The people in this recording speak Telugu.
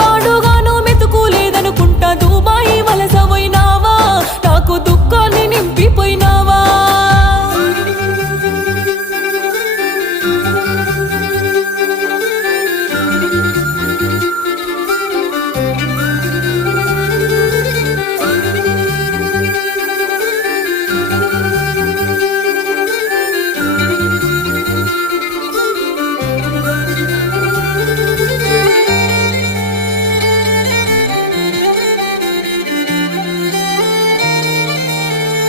పాడుగాను మెతుకు లేదనుకుంటా దుబాయ్